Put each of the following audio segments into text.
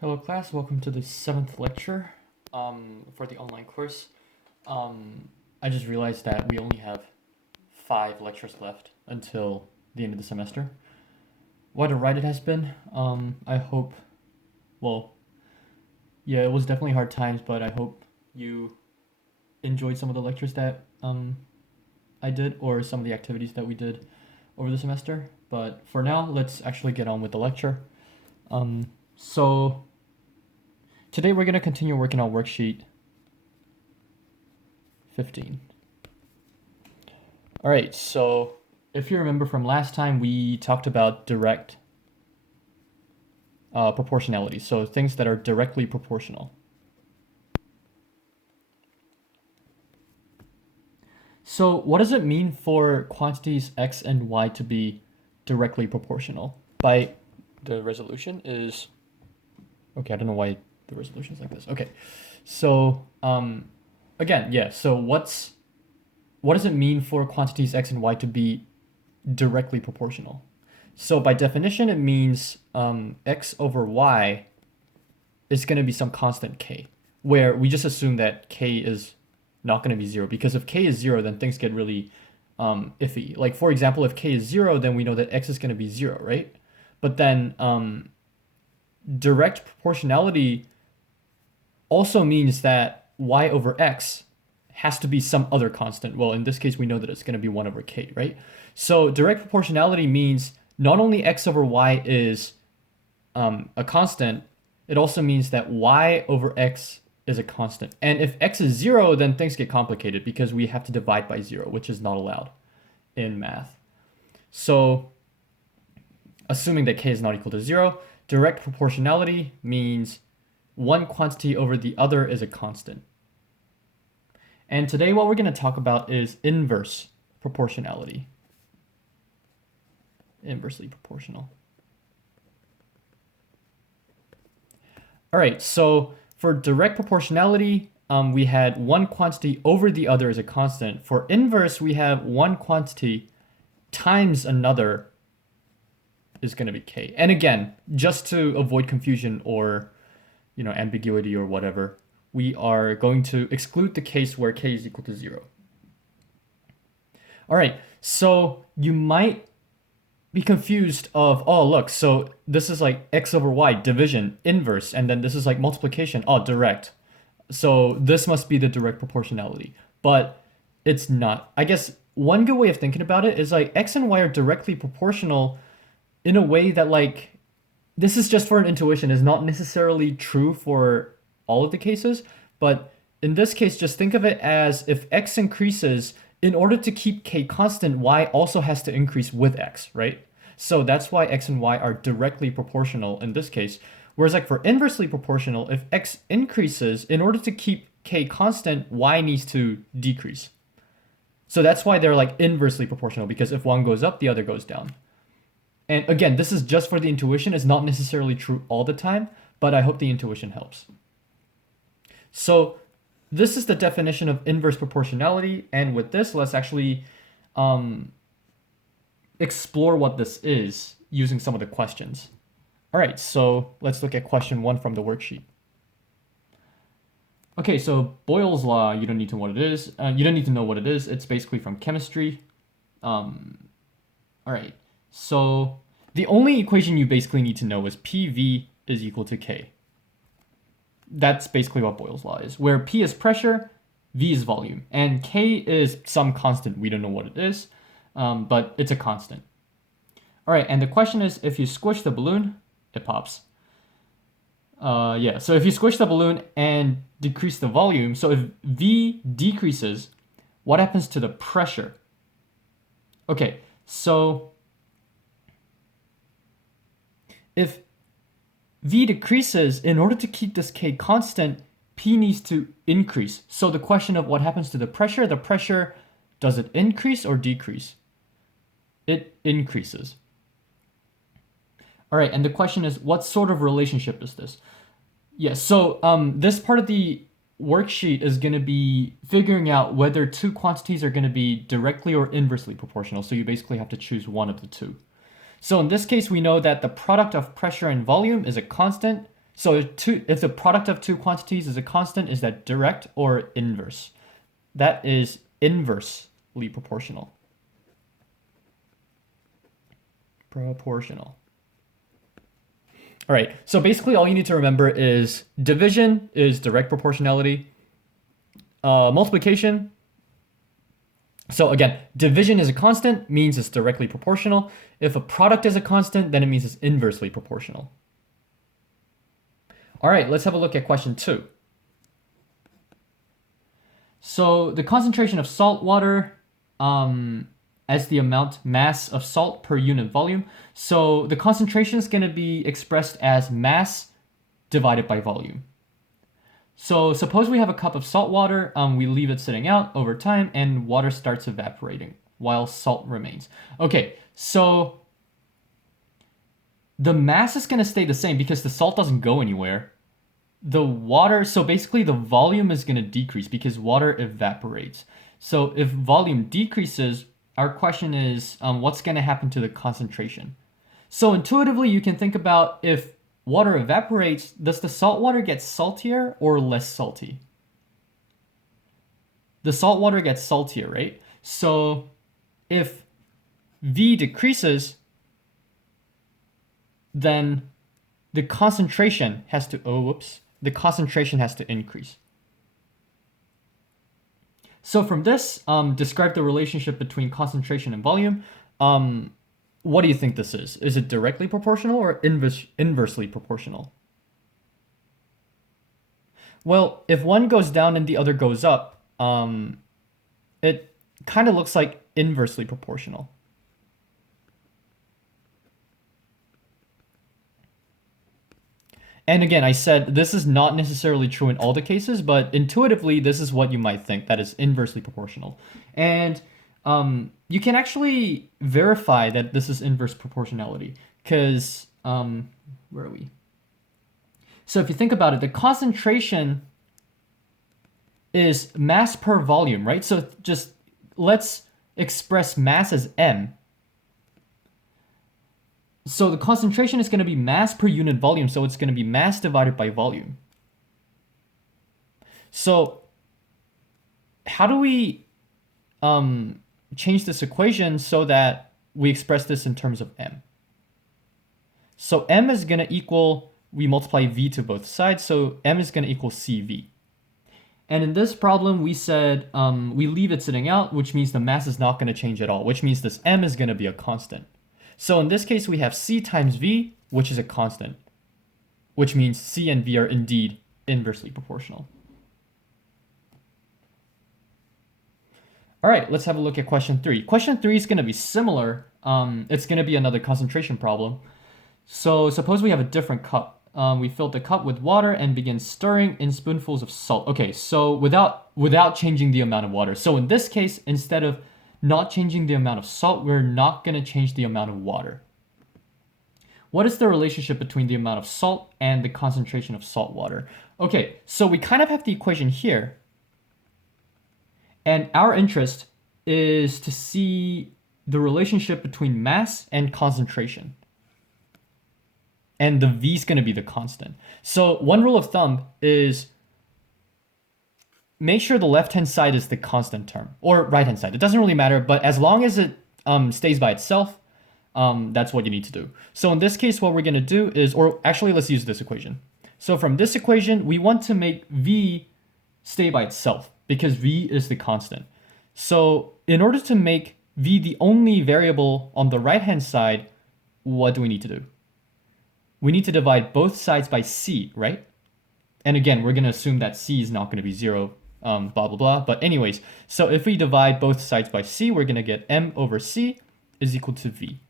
Hello class, welcome to the 7th lecture for the online course. I just realized that we only have 5 lectures left until the end of the semester. What a ride it has been. I hope, well, yeah, it was definitely hard times, but I hope you enjoyed some of the lectures that I did or some of the activities that we did over the semester. But for now, let's actually get on with the lecture. So today we're going to continue working on worksheet 15. All right, so if you remember from last time, we talked about direct proportionality, so things that are directly proportional. So what does it mean for quantities x and y to be directly proportional? By the resolution is, okay, I don't know why the resolution is like this. Okay, so again, yeah, so what does it mean for quantities x and y to be directly proportional? So by definition, it means x over y is going to be some constant k, where we just assume that k is not going to be 0, because if k is 0, then things get really iffy. Like, for example, if k is 0, then we know that x is going to be 0, right? But then direct proportionality also means that y over x has to be some other constant. Well, in this case, we know that it's going to be 1 over k, right? So direct proportionality means not only x over y is a constant, it also means that y over x is a constant. And if x is 0, then things get complicated because we have to divide by 0, which is not allowed in math. So assuming that k is not equal to 0, direct proportionality means one quantity over the other is a constant. And today what we're going to talk about is inverse proportionality. Inversely proportional. All right, so for direct proportionality, we had one quantity over the other as a constant. For inverse, we have one quantity times another is going to be k. And again, just to avoid confusion or ambiguity or whatever, we are going to exclude the case where k is equal to 0. All right, so you might be confused of, oh, look, so this is like x over y, division, inverse, and then this is like multiplication, oh, direct. So this must be the direct proportionality, but it's not. I guess one good way of thinking about it is like x and y are directly proportional in a way that, like, this is just for an intuition, is not necessarily true for all of the cases, but in this case, just think of it as if x increases, in order to keep k constant, y also has to increase with x, right? So that's why x and y are directly proportional in this case. Whereas like for inversely proportional, if x increases, in order to keep k constant, y needs to decrease. So that's why they're like inversely proportional, because if one goes up, the other goes down. And again, this is just for the intuition. It's not necessarily true all the time, but I hope the intuition helps. So this is the definition of inverse proportionality. And with this, let's actually explore what this is using some of the questions. All right, so let's look at question 1 from the worksheet. Okay, so Boyle's law, you don't need to know what it is. You don't need to know what it is. It's basically from chemistry. All right, so the only equation you basically need to know is PV is equal to K. That's basically what Boyle's law is, where P is pressure, V is volume, and K is some constant. We don't know what it is, but it's a constant. All right, and the question is, if you squish the balloon, it pops. Yeah, so if you squish the balloon and decrease the volume, so if V decreases, what happens to the pressure? Okay, so if V decreases, in order to keep this K constant, P needs to increase. So the question of what happens to the pressure, does it increase or decrease? It increases. All right, and the question is, what sort of relationship is this? Yeah, so this part of the worksheet is going to be figuring out whether two quantities are going to be directly or inversely proportional. So you basically have to choose one of the two. So in this case, we know that the product of pressure and volume is a constant. So if the product of two quantities is a constant, is that direct or inverse? That is inversely proportional. Proportional. All right, so basically all you need to remember is division is direct proportionality. Multiplication. So again, division is a constant, means it's directly proportional. If a product is a constant, then it means it's inversely proportional. All right, let's have a look at question 2. So the concentration of salt water as the amount mass of salt per unit volume. So the concentration is going to be expressed as mass divided by volume. So suppose we have a cup of salt water, we leave it sitting out over time, and water starts evaporating while salt remains. Okay, so the mass is going to stay the same because the salt doesn't go anywhere. The water, so basically the volume is going to decrease because water evaporates. So if volume decreases, our question is, what's going to happen to the concentration? So intuitively, you can think about if water evaporates, does the salt water get saltier or less salty? The salt water gets saltier, right? So if V decreases, then the concentration has to, the concentration has to increase. So from this, describe the relationship between concentration and volume. What do you think this is? Is it directly proportional or inversely proportional? Well, if one goes down and the other goes up, it kind of looks like inversely proportional. And again, I said this is not necessarily true in all the cases, but intuitively, this is what you might think, that is inversely proportional. And you can actually verify that this is inverse proportionality because, where are we? So if you think about it, the concentration is mass per volume, right? So just let's express mass as M. So the concentration is going to be mass per unit volume, so it's going to be mass divided by volume. So how do we change this equation so that we express this in terms of M? So M is going to equal, we multiply V to both sides, so M is going to equal CV. And in this problem, we said we leave it sitting out, which means the mass is not going to change at all, which means this M is going to be a constant. So in this case, we have C times V, which is a constant, which means C and V are indeed inversely proportional. All right, let's have a look at question 3. Question 3 is going to be similar. It's going to be another concentration problem. So suppose we have a different cup. We filled the cup with water and begin stirring in spoonfuls of salt. Okay, so without changing the amount of water. So in this case, instead of not changing the amount of salt, we're not going to change the amount of water. What is the relationship between the amount of salt and the concentration of salt water? Okay, so we kind of have the equation here. And our interest is to see the relationship between mass and concentration. And the V is going to be the constant. So one rule of thumb is make sure the left-hand side is the constant term, or right-hand side. It doesn't really matter, but as long as it stays by itself, that's what you need to do. So in this case, what we're going to do is, or actually, let's use this equation. So from this equation, we want to make V stay by itself because V is the constant. So in order to make V the only variable on the right-hand side, what do we need to do? We need to divide both sides by C, right? And again, we're going to assume that C is not going to be 0, blah, blah, blah. But anyways, so if we divide both sides by C, we're going to get M over C is equal to V.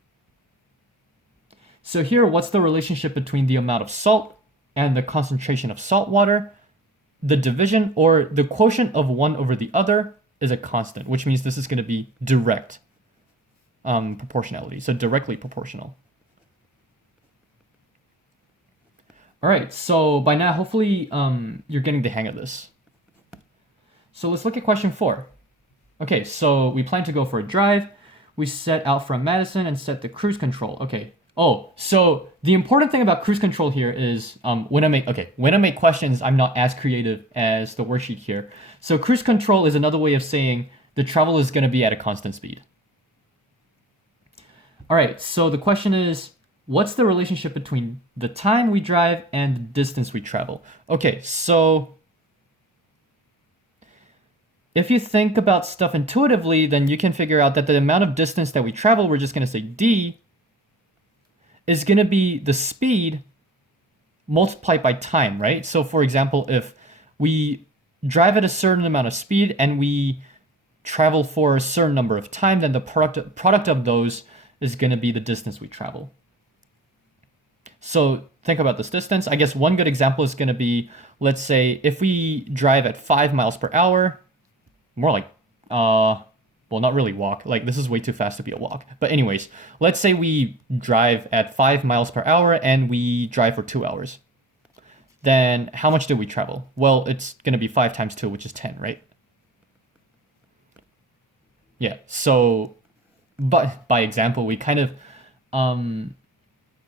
So here, what's the relationship between the amount of salt and the concentration of salt water? The division, or the quotient of one over the other, is a constant, which means this is going to be direct proportionality, so directly proportional. All right, so by now, hopefully you're getting the hang of this. So let's look at question 4. Okay, so we plan to go for a drive. We set out from Madison and set the cruise control. Okay, Oh, so the important thing about cruise control here is when I make questions, I'm not as creative as the worksheet here. So cruise control is another way of saying the travel is going to be at a constant speed. All right, so the question is, what's the relationship between the time we drive and the distance we travel? Okay, so if you think about stuff intuitively, then you can figure out that the amount of distance that we travel, we're just going to say d, is going to be the speed multiplied by time, right? So for example, if we drive at a certain amount of speed and we travel for a certain number of time, then the product of those is going to be the distance we travel. So think about this distance. I guess one good example is going to be, let's say, if we drive at 5 miles per hour, more like, well, not really walk. Like, this is way too fast to be a walk. But anyways, let's say we drive at 5 miles per hour and we drive for 2 hours. Then how much did we travel? Well, it's going to be 5 times 2, which is 10, right? Yeah, so, but by example, we kind of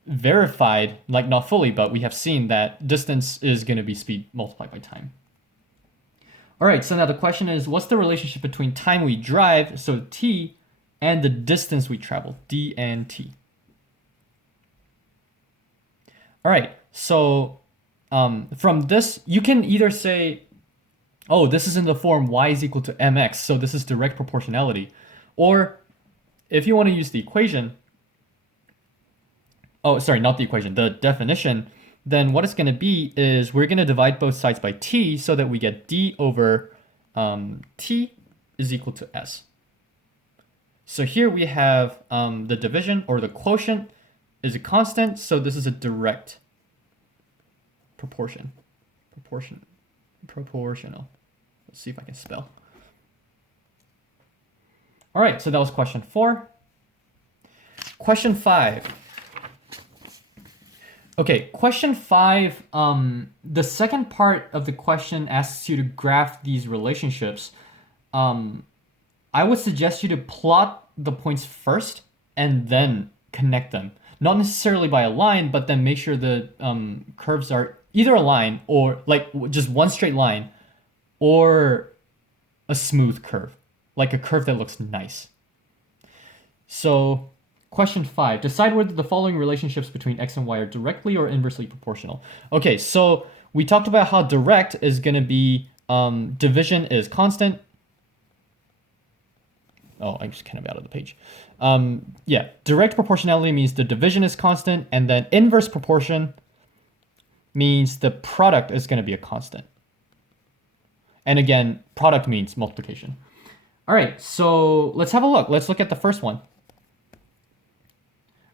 verified, like not fully, but we have seen that distance is going to be speed multiplied by time. All right, so now the question is, what's the relationship between time we drive, so t, and the distance we travel, d and t? All right, so from this, you can either say, oh, this is in the form y is equal to mx, so this is direct proportionality. Or if you want to use the equation, oh, sorry, not the equation, the definition, then what it's going to be is we're going to divide both sides by t so that we get d over t is equal to s. So here we have the division, or the quotient is a constant, so this is a direct proportional. Let's see if I can spell. All right, so that was question 4. Question 5. Okay, question 5, the second part of the question asks you to graph these relationships. I would suggest you to plot the points first and then connect them. Not necessarily by a line, but then make sure the curves are either a line or like just one straight line or a smooth curve, like a curve that looks nice. So question 5, decide whether the following relationships between x and y are directly or inversely proportional. Okay, so we talked about how direct is going to be division is constant. Oh, I'm just kind of out of the page. Yeah, direct proportionality means the division is constant, and then inverse proportion means the product is going to be a constant. And again, product means multiplication. All right, so let's have a look. Let's look at the first one.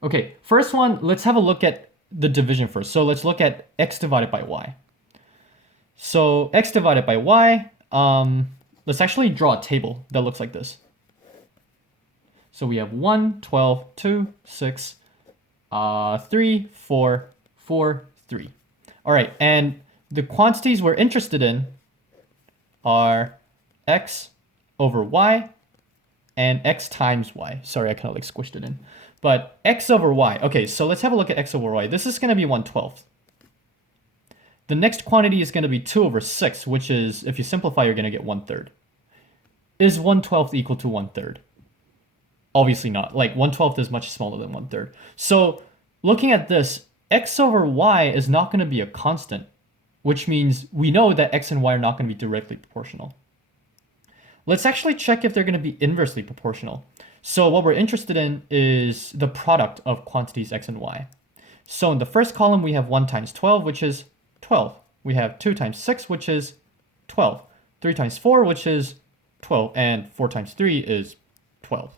Okay, first one, let's have a look at the division first. So let's look at x divided by y. So x divided by y, let's actually draw a table that looks like this. So we have 1, 12, 2, 6, 3, 4, 4, 3. All right, and the quantities we're interested in are x over y and x times y. Sorry, I kind of like squished it in. But x over y. Okay, so let's have a look at x over y. This is going to be 1/12. The next quantity is going to be 2 over 6, which is, if you simplify, you're going to get 1/3. Is 1/12 equal to 1/3? Obviously not. Like 1/12 is much smaller than 1/3. So looking at this, x over y is not going to be a constant, which means we know that x and y are not going to be directly proportional. Let's actually check if they're going to be inversely proportional. So what we're interested in is the product of quantities x and y. So in the first column, we have 1 times 12, which is 12. We have 2 times 6, which is 12. 3 times 4, which is 12. And 4 times 3 is 12.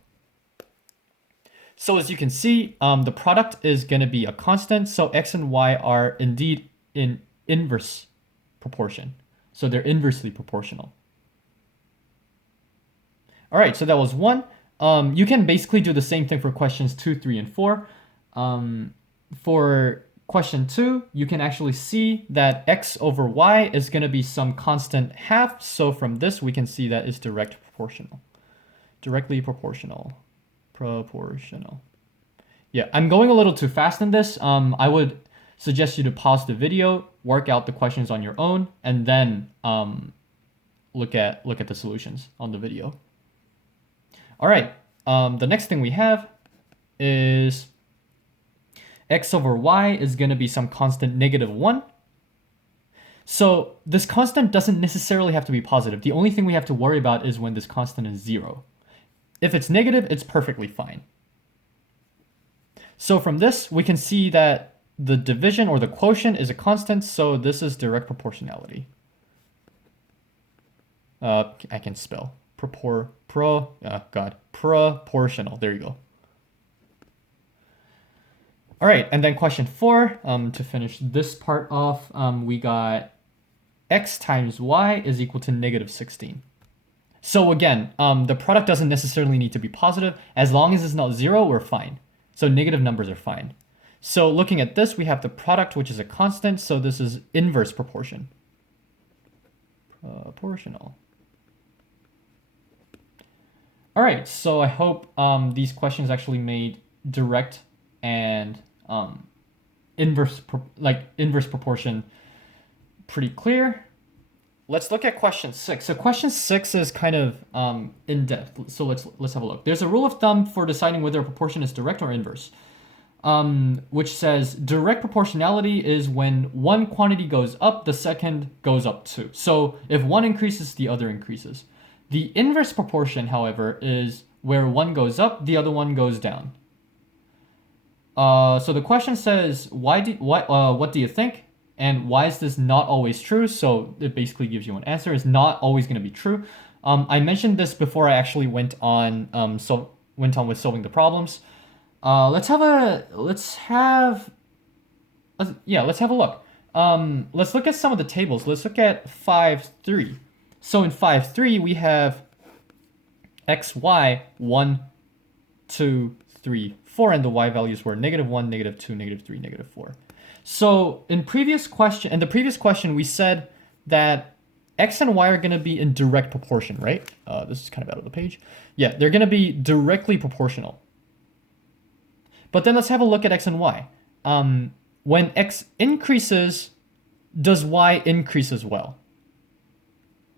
So as you can see, the product is going to be a constant. So x and y are indeed in inverse proportion. So they're inversely proportional. All right, so that was 1. You can basically do the same thing for questions 2, 3, and 4. For question 2, you can actually see that x over y is going to be some constant half. So from this, we can see that it's direct proportional. Directly proportional. Proportional. Yeah, I'm going a little too fast in this. I would suggest you to pause the video, work out the questions on your own, and then look at the solutions on the video. All right. The next thing we have is x over y is going to be some constant -1. So this constant doesn't necessarily have to be positive. The only thing we have to worry about is when this constant is 0. If it's negative, it's perfectly fine. So from this, we can see that the division or the quotient is a constant, so this is direct proportionality. I can spell. Proportional. There you go. All right, and then question 4, to finish this part off, we got x times y is equal to -16. So again, the product doesn't necessarily need to be positive. As long as it's not 0, we're fine. So negative numbers are fine. So looking at this, we have the product, which is a constant. So this is inverse proportion. Proportional. All right, so I hope these questions actually made direct and inverse proportion pretty clear. Let's look at question 6. So question 6 is kind of in depth. So let's have a look. There's a rule of thumb for deciding whether a proportion is direct or inverse, which says direct proportionality is when one quantity goes up, the second goes up too. So if one increases, the other increases. The inverse proportion, however, is where one goes up, the other one goes down. So the question says, what do you think? And why is this not always true? So it basically gives you an answer. It's not always going to be true. I mentioned this before I actually went on with solving the problems. Let's have a look. Let's look at some of the tables. Let's look at 5.3. So in 5.3 we have x, y, 1, 2, 3, 4, and the y values were -1, -2, -3, -4. So in the previous question, we said that x and y are going to be in direct proportion, right? This is kind of out of the page. Yeah, they're going to be directly proportional. But then let's have a look at x and y. When x increases, does y increase as well?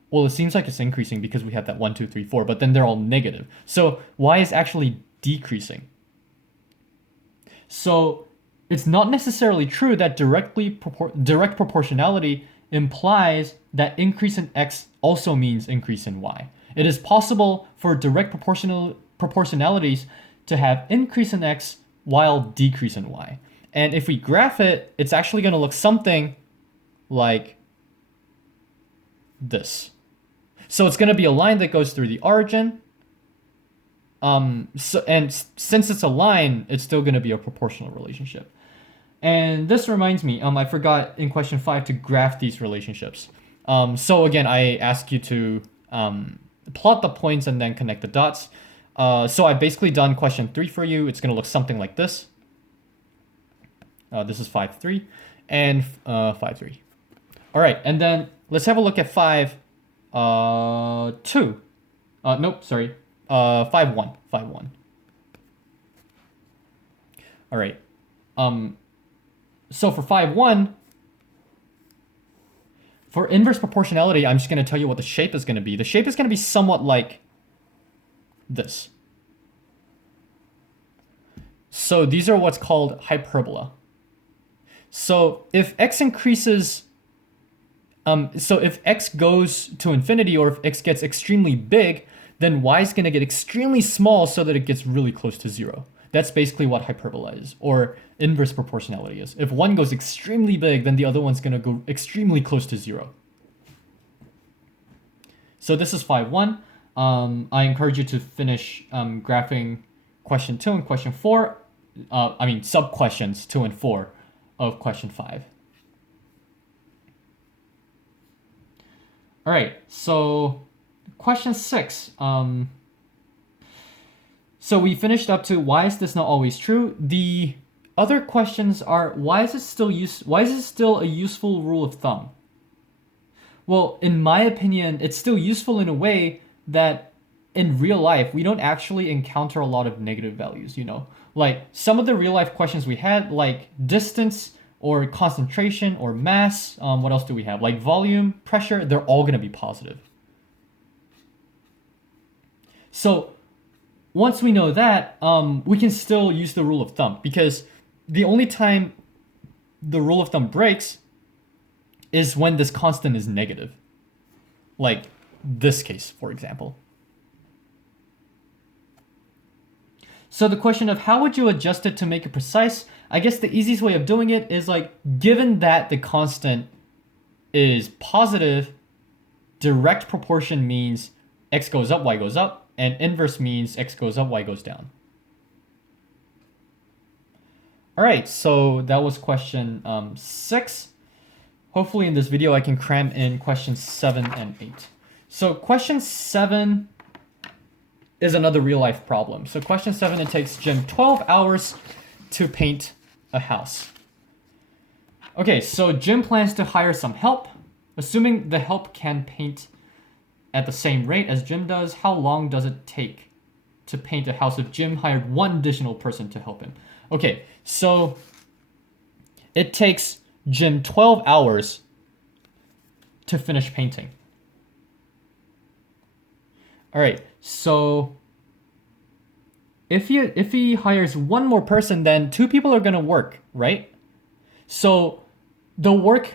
Well, it seems like it's increasing because we have that 1, 2, 3, 4, but then they're all negative. So y is actually decreasing. So it's not necessarily true that direct proportionality implies that increase in x also means increase in y. It is possible for direct proportionalities to have increase in x while decrease in y. And if we graph it, it's actually going to look something like this. So it's going to be a line that goes through the origin. Since it's a line, it's still going to be a proportional relationship. And this reminds me, I forgot in question 5 to graph these relationships. So again, I ask you to plot the points and then connect the dots. So I've basically done question 3 for you. It's going to look something like this. This is 5.3 and 5.3. All right, and then let's have a look at 5.2. Nope, sorry. 5.1. 5.1. All right. So for 5.1, for inverse proportionality, I'm just going to tell you what the shape is going to be. The shape is going to be somewhat like this. So these are what's called hyperbola. So if x increases, so if x goes to infinity or if x gets extremely big, then y is going to get extremely small so that it gets really close to 0. That's basically what hyperbola is, or inverse proportionality is. If one goes extremely big, then the other one's going to go extremely close to 0. So this is 5.1. I encourage you to finish graphing question 2 and question 4. Sub-questions 2 and 4 of question 5. All right, so question 6. So we finished up to why is this not always true? The other questions are why is it still a useful rule of thumb? Well, in my opinion, it's still useful in a way that in real life, we don't actually encounter a lot of negative values, you know? Like some of the real life questions we had, like distance or concentration or mass, what else do we have? Like volume, pressure, they're all going to be positive. So once we know that, we can still use the rule of thumb, because the only time the rule of thumb breaks is when this constant is negative. Like this case, for example. So the question of how would you adjust it to make it precise? I guess the easiest way of doing it is like, given that the constant is positive, direct proportion means x goes up, y goes up, and inverse means x goes up, y goes down. All right, so that was question 6. Hopefully in this video I can cram in questions 7 and 8. So question 7 is another real life problem. So question 7, it takes Jim 12 hours to paint a house. Okay, so Jim plans to hire some help. Assuming the help can paint at the same rate as Jim does, how long does it take to paint a house if Jim hired one additional person to help him? Okay, so it takes Jim 12 hours to finish painting. All right, so if he hires one more person, then 2 people are gonna work, right? So the work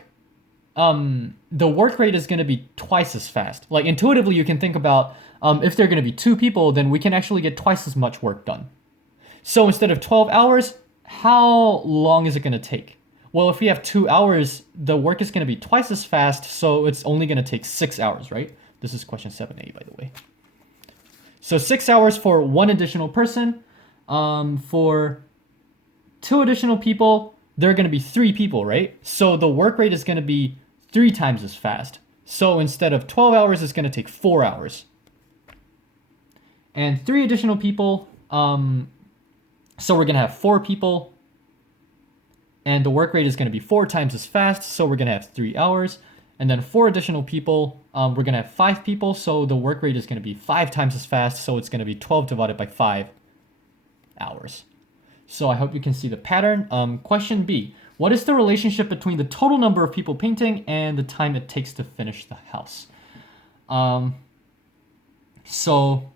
rate is gonna be twice as fast. Like intuitively, you can think about if there are gonna be 2 people, then we can actually get twice as much work done. So instead of 12 hours, how long is it gonna take? Well, if we have 2 hours, the work is gonna be twice as fast, so it's only gonna take 6 hours, right? This is question 7A, by the way. So 6 hours for one additional person. For 2 additional people, there are going to be 3 people, right? So the work rate is going to be 3 times as fast. So instead of 12 hours, it's going to take 4 hours. And 3 additional people, so we're going to have 4 people. And the work rate is going to be 4 times as fast, so we're going to have 3 hours. And then 4 additional people, we're going to have 5 people, so the work rate is going to be 5 times as fast, so it's going to be 12 divided by 5 hours. So I hope you can see the pattern. Question B, what is the relationship between the total number of people painting and the time it takes to finish the house? So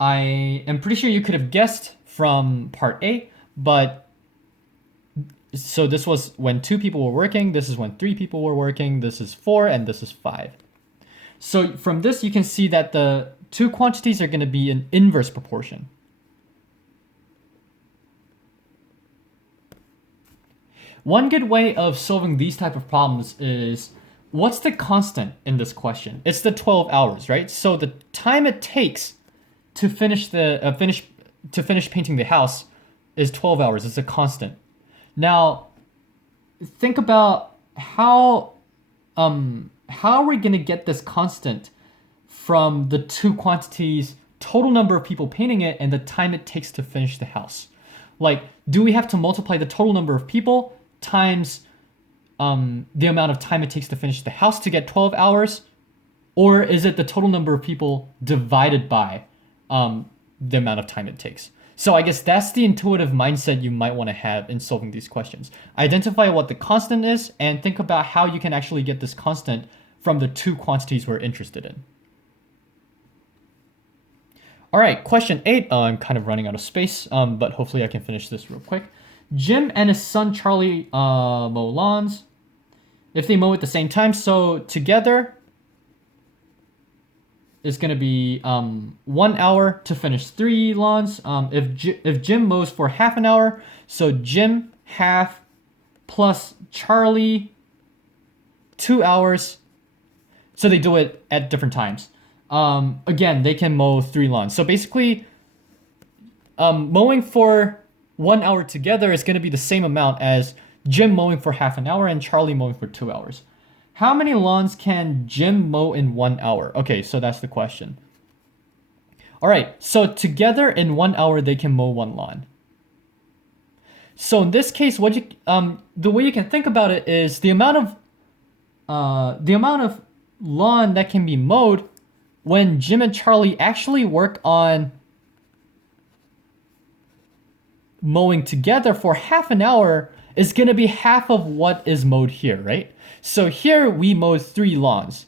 I am pretty sure you could have guessed from part A, but so this was when 2 people were working, this is when 3 people were working, this is 4, and this is 5. So from this, you can see that the 2 quantities are going to be in inverse proportion. One good way of solving these type of problems is, what's the constant in this question? It's the 12 hours, right? So the time it takes to finish painting the house is 12 hours. It's a constant. Now, think about how are we going to get this constant from the 2 quantities, total number of people painting it, and the time it takes to finish the house? Like, do we have to multiply the total number of people times the amount of time it takes to finish the house to get 12 hours? Or is it the total number of people divided by the amount of time it takes? So I guess that's the intuitive mindset you might want to have in solving these questions. Identify what the constant is and think about how you can actually get this constant from the 2 quantities we're interested in. All right, question 8. I'm kind of running out of space, but hopefully I can finish this real quick. Jim and his son Charlie mow lawns. If they mow at the same time, so together is going to be 1 hour to finish 3 lawns. If Jim mows for half an hour, so Jim half plus Charlie 2 hours. So they do it at different times. Again, they can mow 3 lawns. So basically, mowing for 1 hour together is going to be the same amount as Jim mowing for half an hour and Charlie mowing for 2 hours. How many lawns can Jim mow in 1 hour? Okay, so that's the question. All right, so together in 1 hour, they can mow 1 lawn. So in this case, the way you can think about it is the amount of lawn that can be mowed when Jim and Charlie actually work on mowing together for half an hour is going to be half of what is mowed here, right? So here we mowed 3 lawns.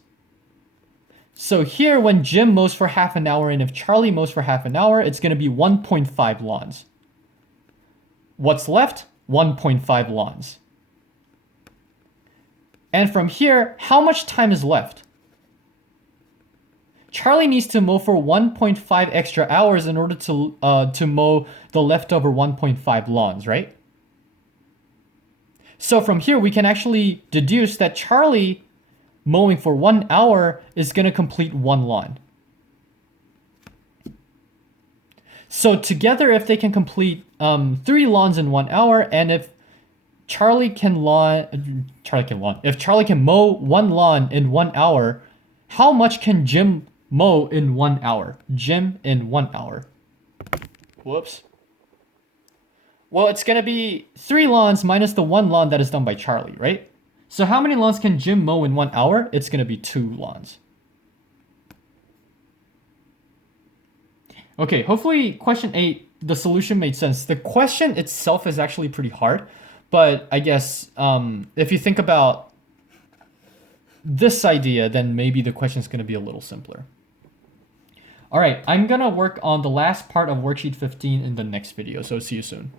So here when Jim mows for half an hour and if Charlie mows for half an hour, it's going to be 1.5 lawns. What's left? 1.5 lawns. And from here, how much time is left? Charlie needs to mow for 1.5 extra hours in order to mow the leftover 1.5 lawns, right? So from here, we can actually deduce that Charlie mowing for 1 hour is going to complete 1 lawn. So together, if they can complete 3 lawns in 1 hour, and if Charlie can mow 1 lawn in 1 hour, how much can Jim mow in 1 hour? Jim in 1 hour. Whoops. Well, it's going to be 3 lawns minus the 1 lawn that is done by Charlie, right? So how many lawns can Jim mow in 1 hour? It's going to be 2 lawns. Okay, hopefully question 8, the solution made sense. The question itself is actually pretty hard, but I guess if you think about this idea, then maybe the question is going to be a little simpler. All right, I'm going to work on the last part of worksheet 15 in the next video, so see you soon.